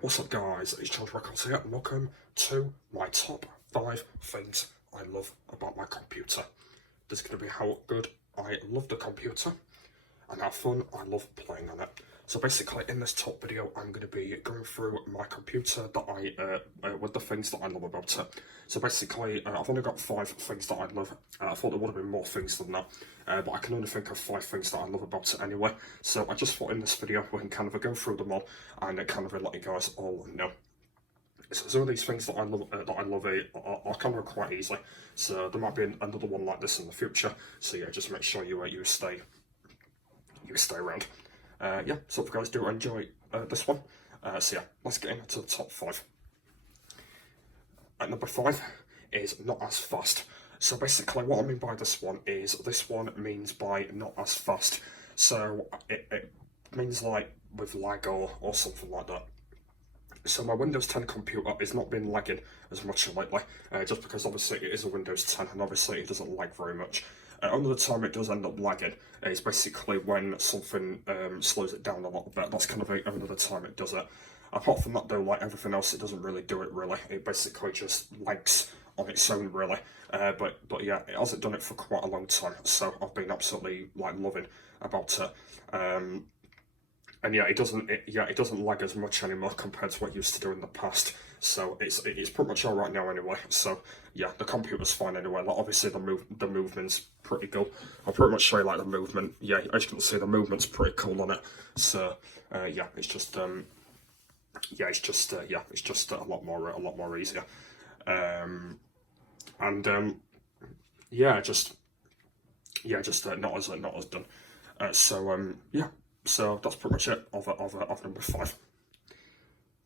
What's up guys, it's Charles Records here and welcome to my top 5 things I love about my computer. This is going to be how good I love the computer and how fun I love playing on it. So basically in this top video I'm going to be going through my computer that with the things that I love about it. So basically I've only got 5 things that I love. I thought there would have been more things than that, but I can only think of 5 things that I love about it anyway. So I just thought in this video we can kind of go through them all and kind of let you guys all know. So some of these things that I love are kind of quite easy. So there might be another one like this in the future. So yeah, just make sure you stay around. Yeah, so if you guys do enjoy this one, so yeah, let's get into the top 5. At number 5 is not as fast. So basically what I mean by this one is, this one means by not as fast. So it means like with lag or something like that. So my Windows 10 computer is not been lagging as much lately, just because obviously it is a Windows 10 and obviously it doesn't lag very much. Only the time it does end up lagging is basically when something slows it down a little bit. That's kind of another time it does it. Apart from that though, like everything else, it doesn't really do it really. It basically just lags on its own really. But yeah, it hasn't done it for quite a long time, so I've been absolutely like loving about it. And yeah, it doesn't lag as much anymore compared to what it used to do in the past. So it's pretty much all right now anyway. So yeah, the computer's fine anyway. Like obviously the movement's pretty cool. I'll pretty much show you like the movement. Yeah, as you can see, the movement's pretty cool on it. So yeah, it's just it's just a lot more easier. Yeah, just not as done. Yeah. So that's pretty much it of number 5.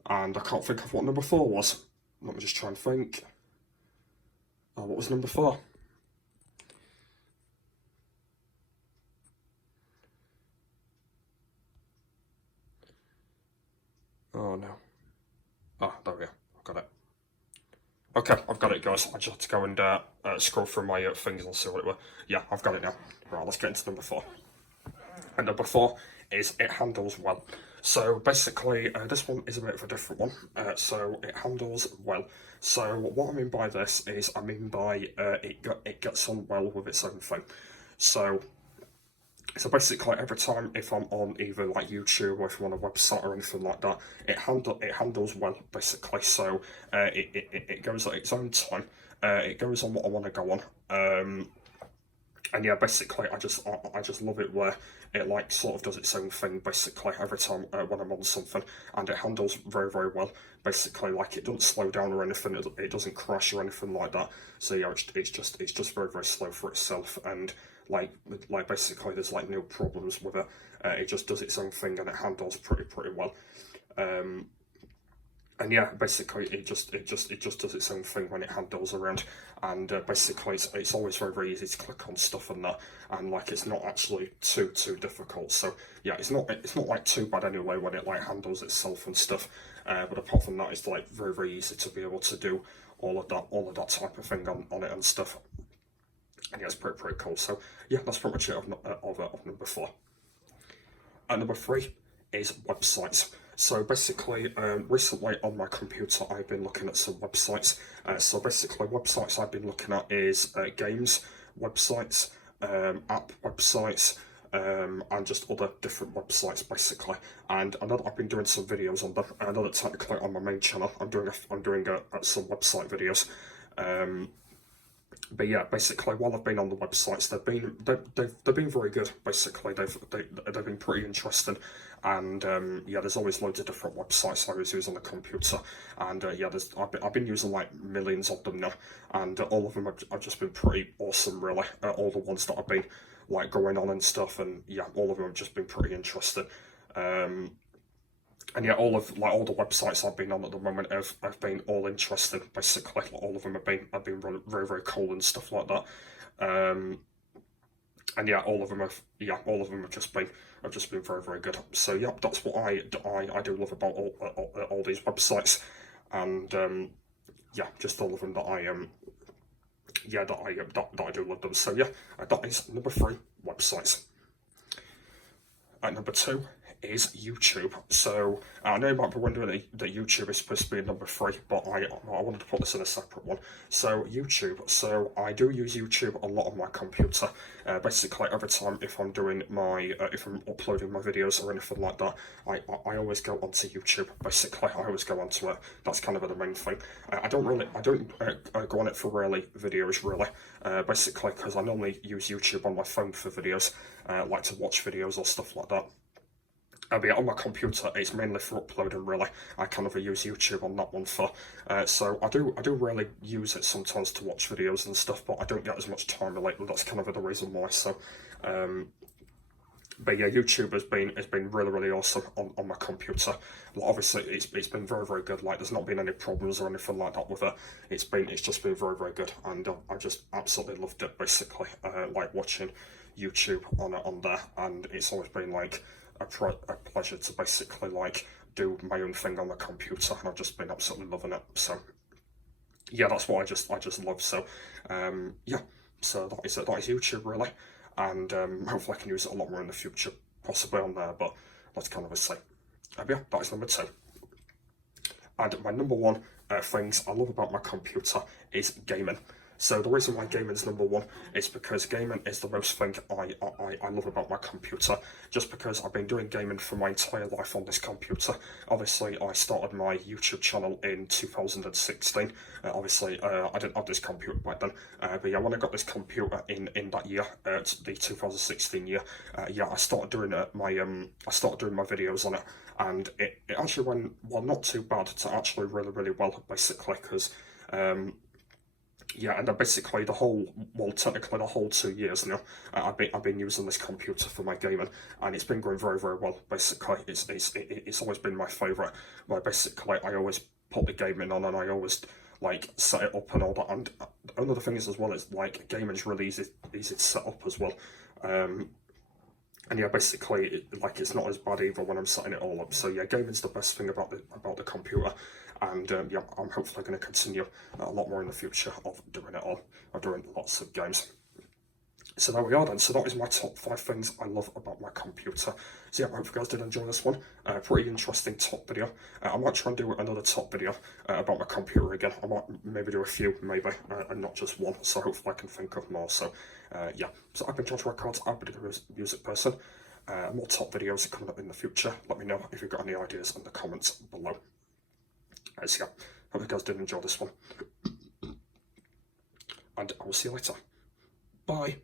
And I can't think of what number 4 was. Let me just try and think. Oh, what was number 4? Oh no. Ah, there we go. I've got it. Okay, I've got it, guys. I just had to go and scroll through my things and see what it were. Yeah, I've got it now. Right, let's get into number 4. And number 4 is it handles well. So basically, this one is a bit of a different one. So it handles well. So what I mean by this is, I mean by it gets on well with its own thing. So basically, every time if I'm on either like YouTube or if I'm on a website or anything like that, it handles well basically. So it goes at its own time. It goes on what I want to go on. And yeah, basically, I just love it where it like sort of does its own thing basically every time when I'm on something, and it handles very well. Basically, like it doesn't slow down or anything. It doesn't crash or anything like that. So yeah, it's just very slow for itself, and like basically there's like no problems with it. It just does its own thing and it handles pretty well. And yeah, basically it just does its own thing when it handles around, and basically it's always very easy to click on stuff and that, and like it's not actually too difficult. So yeah, it's not like too bad anyway when it like handles itself and stuff. But apart from that, it's like very easy to be able to do all of that type of thing on it and stuff. And yeah, it's pretty cool. So yeah, that's pretty much it of number 4. And number 3 is websites. So basically, recently on my computer, I've been looking at some websites. So basically, websites I've been looking at is games websites, app websites, and just other different websites basically. And I know that I've been doing some videos on them. I know that technically on my main channel, I'm doing some website videos. But yeah, basically, while I've been on the websites, they've been very good. Basically, they've been pretty interesting, and yeah, there's always loads of different websites I always use on the computer, and yeah, I've been using like millions of them now, and all of them have just been pretty awesome, really. All the ones that I've been like going on and stuff, and yeah, all of them have just been pretty interesting. And yeah, all the websites I've been on at the moment have been all interesting. Basically, all of them have been very cool and stuff like that. And yeah, all of them have just been very good. So yeah, that's what I do love about all these websites, and yeah, just all of them that I do love them. So yeah, that is number 3, websites. At number 2 is YouTube. So I know you might be wondering that YouTube is supposed to be number 3, but I wanted to put this in a separate one. So YouTube. So I do use YouTube a lot on my computer. Basically, every time if I'm doing my if I'm uploading my videos or anything like that, I always go onto YouTube. Basically, I always go onto it. That's kind of the main thing. I don't go on it for really videos really. Basically, because I normally use YouTube on my phone for videos, like to watch videos or stuff like that. But yeah, on my computer, it's mainly for uploading. Really, I kind of use YouTube on that one for. So I do really use it sometimes to watch videos and stuff, but I don't get as much time lately. That's kind of the reason why. So, but yeah, YouTube has been really awesome on my computer. Like, obviously, it's been very good. Like, there's not been any problems or anything like that with it. It's just been very good, and I just absolutely loved it. Basically, like watching YouTube on there, and it's always been like a pleasure to basically like do my own thing on the computer, and I've just been absolutely loving it. So yeah, that's what I just love. So yeah, so that is YouTube really, and hopefully I can use it a lot more in the future, possibly on there. But that's kind of a say. Yeah, that is number 2. And my number 1 things I love about my computer is gaming. So the reason why gaming is number 1 is because gaming is the most thing I love about my computer. Just because I've been doing gaming for my entire life on this computer. Obviously, I started my YouTube channel in 2016. Obviously, I didn't have this computer back then. But yeah, when I got this computer in that year, the 2016 year, yeah, I started doing my videos on it, and it actually went, well, not too bad to actually really well, basically, because yeah, and basically technically the whole 2 years now, I've been using this computer for my gaming, and it's been going very well. Basically, it's always been my favourite. Where basically I always put the gaming on, and I always like set it up and all that. And another thing is as well is like gaming is really easy to set up as well. And yeah, basically, it's not as bad either when I'm setting it all up. So yeah, gaming's the best thing about the computer, and yeah, I'm hopefully going to continue a lot more in the future of doing it all, of doing lots of games. So there we are then. So that is my top 5 things I love about my computer. So yeah, I hope you guys did enjoy this one. Pretty interesting top video. I might try and do another top video about my computer again. I might maybe do a few, maybe, and not just one. So hopefully I can think of more. So yeah, so I've been Josh Records. I've been a music person. More top videos coming up in the future. Let me know if you've got any ideas in the comments below. So yeah, hope you guys did enjoy this one. And I will see you later. Bye.